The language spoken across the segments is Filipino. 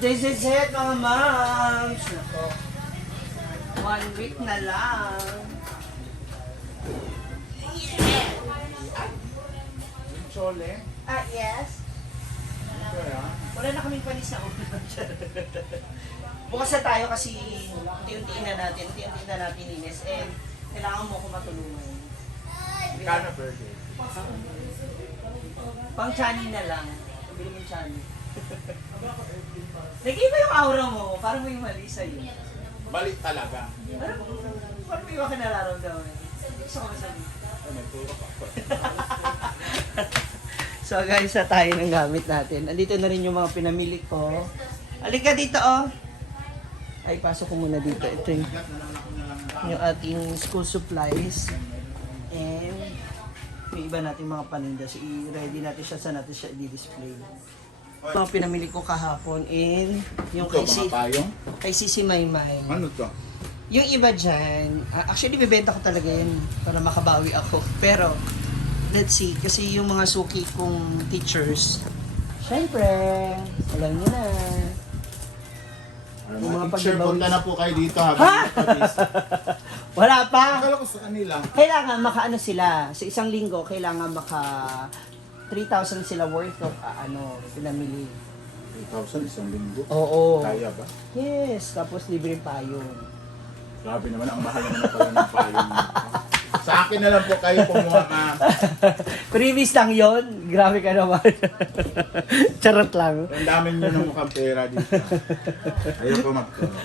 This is it, mga moms. Nako. 1 week na lang. Chole? Yes. Wala na kaming panis na ulo. Bukas na tayo kasi unti-untiin na natin linis. And kailangan mo ko matulungan. Kano per day? Pang chani na lang. Bili mo yung chani. Nag-iba yung aura mo. Parang may mali sa'yo. Balik talaga. Parang may iba ka nararamdaman. Gusto ko masabi. Ay, may turo pa. So guys, sa tayo ng gamit natin. Andito na rin yung mga pinamili ko. Halika dito, oh. Ay, pasok ko muna dito. Ito yung ating school supplies. And may iba nating mga paninda. So, i-ready natin siya. Saan natin siya i-display. Mga pinamili ko kahapon. And yung Ito, mga payong? kay Sisi Maymay. Ano to? Yung iba dyan, actually, bibenta ko talaga yan para makabawi ako. Pero, let's see, kasi yung mga suki kong teachers, syempre, alam niyo na. Yung Yung mga mga teacher, pag-ibawis. punta na po kayo dito Ha? habang Wala pa. Akala ko sa kanila. Kailangan makaano sila, sa isang linggo, kailangan maka 3,000 sila worth of, pinamili. 3,000 isang linggo. Oo. Kaya ba? Yes, tapos libre payong. Grabe naman, ang mahal naman pala ng payong. Sa akin na lang po kayo kumuha ka. Previous lang yon. Grabe ka naman. Charot lang. Ang dami nyo ng mukhang pera dito. Ayoko magturo.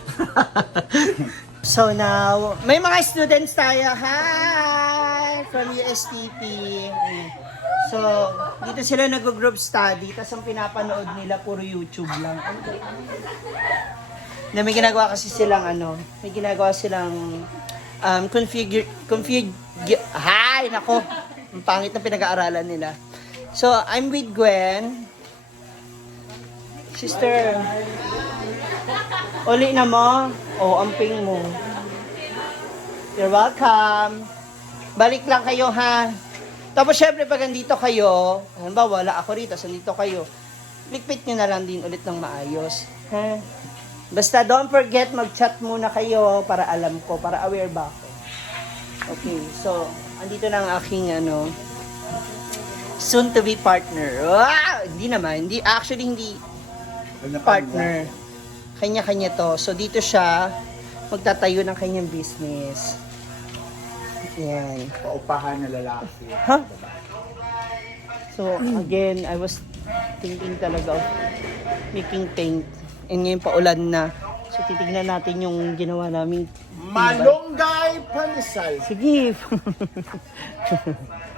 So now, may mga students tayo. Hi! From USTP. So, dito sila nag-group study. Tapos ang pinapanood nila, puro YouTube lang. Na may ginagawa kasi silang may ginagawa silang hi! Nako! Ang pangit na pinag-aaralan nila. So, I'm with Gwen. Sister, uli na mo. Amping mo. You're welcome. Balik lang kayo, ha? Tapos, syempre, pag andito kayo, halimbawa, wala ako rito, so dito kayo, likpit nyo na lang din ulit ng maayos. Ha? Basta, don't forget, mag-chat muna kayo para alam ko, para aware ba ako. Okay, so, andito na ang aking, soon-to-be partner. Wow! Hindi naman, hindi partner. Kanya-kanya to. So, dito siya magtatayo ng kanyang business. Yan. Paupahan na lalaki. Huh? So, again, I was thinking talaga of making paint. And ngayon paulan na. So, titignan natin yung ginawa namin. Malunggay panisal. Sige.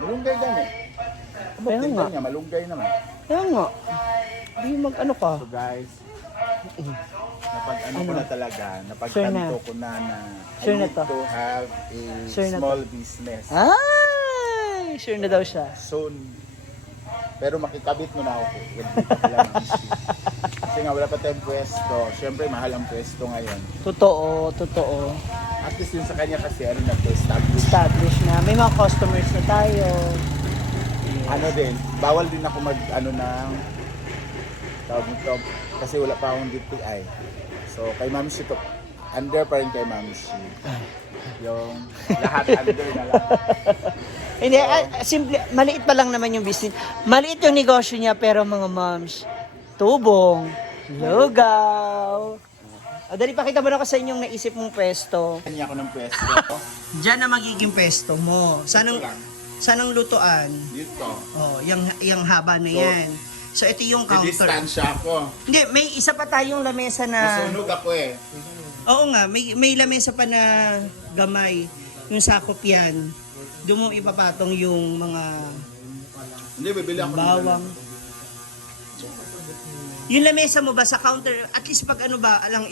Malunggay gani. Kaya nga. Niya, malunggay naman. Kaya nga. Di mag-ano ka. So guys, napag-ano ko na talaga, Sure na. napagtanto ko na Sure I na need to. to have a Sure na small business Ay! Sure na daw siya. soon. Pero makikabit mo na ako. Walang issue. Kasi nga wala pa tayong pwesto. Siyempre mahal ang pwesto ngayon. Totoo. At least yun sa kanya kasi na to establish. Established na. May mga customers na tayo. Ano din, bawal din ako ng tawag nito kasi wala pa akong DTI. So kay Ma'am Shi to, under pa rin kay Ma'am Shi. Yung lahat under na lang. Hindi, simple, maliit pa lang naman yung business. Maliit yung negosyo niya, pero mga moms, tubong, lugaw. Dali, pakita mo na ko sa inyong naisip mong pwesto. Kanya ako ng pwesto. Diyan na magiging pwesto mo. Sanang lutuan? Dito. Oh, yung haba na yan. So, ito yung counter. Didistansya ako. Hindi, may isa pa tayong lamesa na... Nasunog ako eh. Oo nga, may lamesa pa na gamay. Yung sakop yan. Doon mo ipapatong yung mga Hindi, bibili ako bawang. Yung lamesa mo ba sa counter, at least pag alang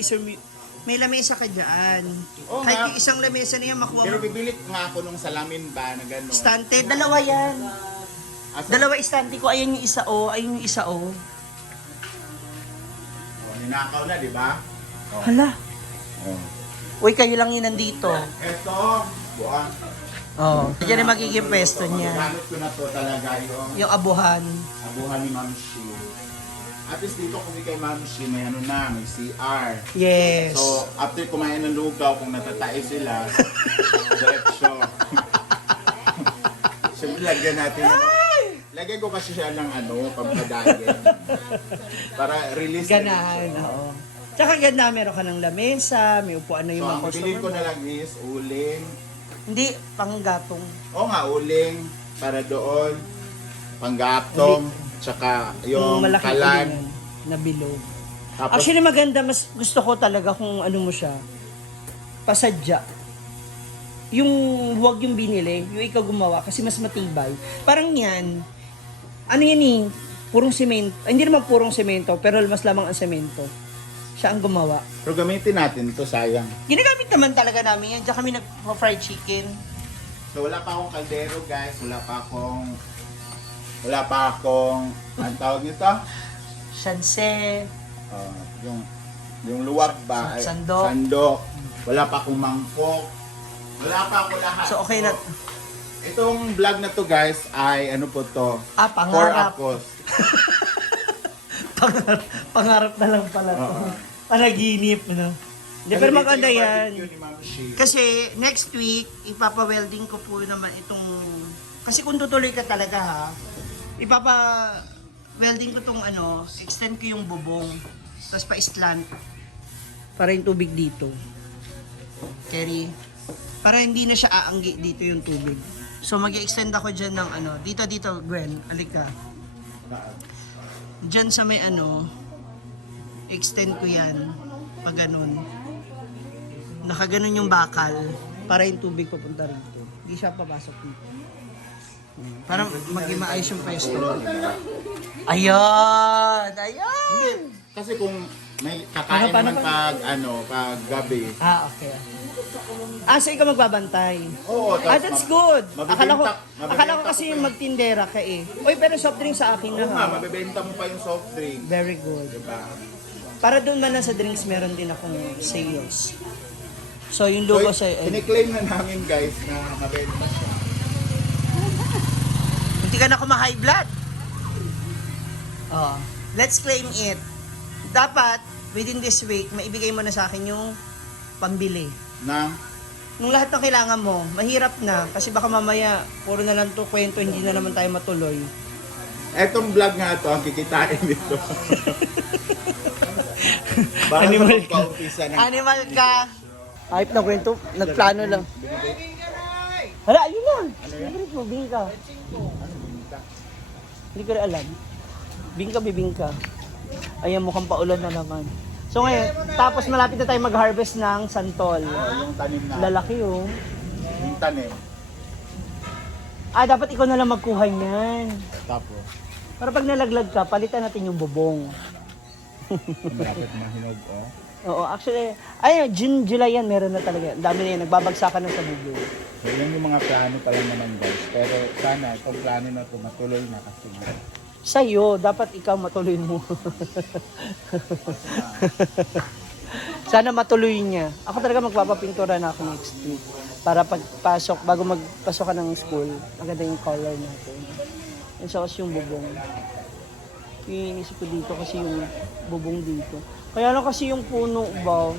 may lamesa ka dyan. Oo Kahit nga. yung isang lamesa na yan, makuha Pero mo. bibili nga ako nung salamin ba na gano'n. Istante, dalawa yan. Asa? Dalawa istante ko, ayun yung isa ayun yung isa Oh, ninakaw na, di ba? Hala. Oh. Uy, kayo lang yun nandito. Ito, buwan. Oo. Yan ang magiging pwesto niya. Gamit ko na to talaga yung Yung abuhan. abuhan ni Ma'am Shi. at least dito kung kay Ma'am Shi, may ano na, may CR. Yes. So, after kumain ng lugaw, kung natatay sila, diretsyo. Siyempre, lagyan natin. Lagyan ko kasi siya ng pampadayan. Para release. Ganahan, oo. Tsaka ganda, meron ka ng lamesa, may upuan na So, yung mga ang bilhin ko customer. na lang is uling. Hindi, panggatong. Oo nga, uling. Para doon. Panggatong. Tsaka yung malaki kalan. na bilog. Tapos, Actually, maganda. Mas gusto ko talaga kung ano mo siya. Pasadya. Yung huwag yung binili, yung ikaw gumawa kasi mas matibay. Parang yan, ano yan eh, purong semento. Hindi naman purong semento, pero mas lamang ang semento. Siya ang gumawa. pero gamitin natin to sayang. Ginagamit naman talaga namin yan. Diyan kami nag-fried chicken. So wala pa akong kaldero guys, wala pa akong, ang tawag nito? Shanse. Yung luwag ba? Ay, Sandok. Sandok. Wala pa akong mangkok. Wala pa ako lahat. So okay na. Itong vlog na to guys ay ano po to? Pangarap. For Apos. Pangarap na lang pala to. Panaginip, no? Hindi, pero maganda yan. Kasi next week, ipapa-welding ko po naman itong... Kasi kung tutuloy ka talaga ha, ipapa-welding ko itong extend ko yung bubong, tapos pa-slant. Para yung tubig dito. Kerry. Para hindi na siya aanggi dito yung tubig. So mag-extend ako dyan ng dito, Gwen, alika. Dyan sa may extend ko yan, pag ganun. Nakaganon yung bakal, para yung tubig papunta rito. Hindi siya papasok dito. Para maging maayos yung pwesto. Ayun! Ayun! Hindi. Kasi kung may kakain Paano naman pag gabi. Okay. So ikaw magbabantay. Oo. That's good. Akala ko mabibenta kasi ko pa magtindera ka eh. Uy, pero soft drink sa akin na Oo nga, ha. mabibenta mo pa yung soft drink. Very good. Diba? Para doon man lang sa drinks, meron din akong sales. So, yung logo So, sa... kiniklaim na namin guys na mabenta siya. Hindi ka na high blood. Let's claim it. Dapat, within this week, maibigay mo na sa akin yung pambili. Nung lahat ng kailangan mo, mahirap na. Kasi baka mamaya, puro na lang to kwento, hindi na naman tayo matuloy. Etong vlog nga to, ang kikitain nito. Baka Animal sa pagpaumpisa ng... Animal ka! Hype na kwento, nagplano lang. Hala, ayun na! Favorite mo, bingka. Hindi ko rin alam. Bingka, bibingka. Ayan, mukhang paulan na naman. So ngayon, tapos malapit na tayo mag-harvest ng santol. Yung tanim na. Lalaki oh. Yung tanim. Dapat ikaw na lang magkuha niyan. Tapos, Para pag nalaglag ka, palitan natin yung bubong. malapit na hinog, oh. Oo, actually, June, July yan, meron na talaga. Ang dami na yan, nagbabagsakan na sa bubong. So, yan yung mga plano pa lang naman guys. Pero sana itong plano na ito matuloy na kasi. Sa'yo, dapat ikaw matuloy mo. Sana matuloy niya. Ako talaga magpapapintura na ako next week. Para pagpasok, bago magpasok ka ng school, maganda yung color natin. And so, kasi yung bubong. Inisip ko dito kasi yung bubong dito. Kaya lang kasi yung puno ba.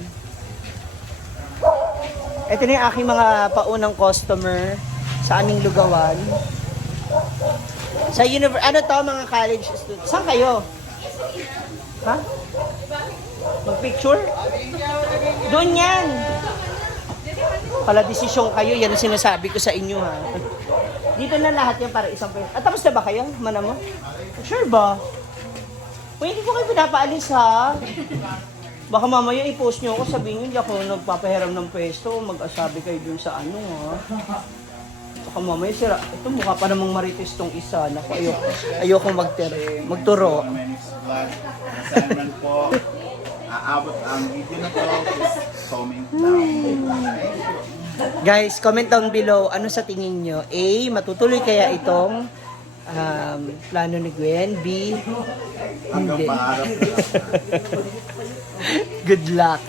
Ito na yung aking mga paunang customer sa aming lugawan. Sa ano to mga college students? Saan kayo? Ha? Mag-picture? Doon yan! Pala desisyon kayo, yan ang sinasabi ko sa inyo ha. Dito na lahat yan para isang peso. Tapos na ba kayo? Mana mo? Sure ba? Uy, hindi ko kayo pinapaalis ha. Baka mamaya i-post nyo ako, sabihin nyo, hindi ako nagpapahiram ng pwesto, mag-asabi kayo dun sa ano ha. Baka mamaya sira, ito mukha pa namang marites tong isa. Naku, ayoko magturo. Saan man po, aabot ang video na to, please comment down. Guys, comment down below, ano sa tingin nyo? A, matutuloy kaya itong plano ni Gwen? B, Hanggang hindi. pangarap. Good luck.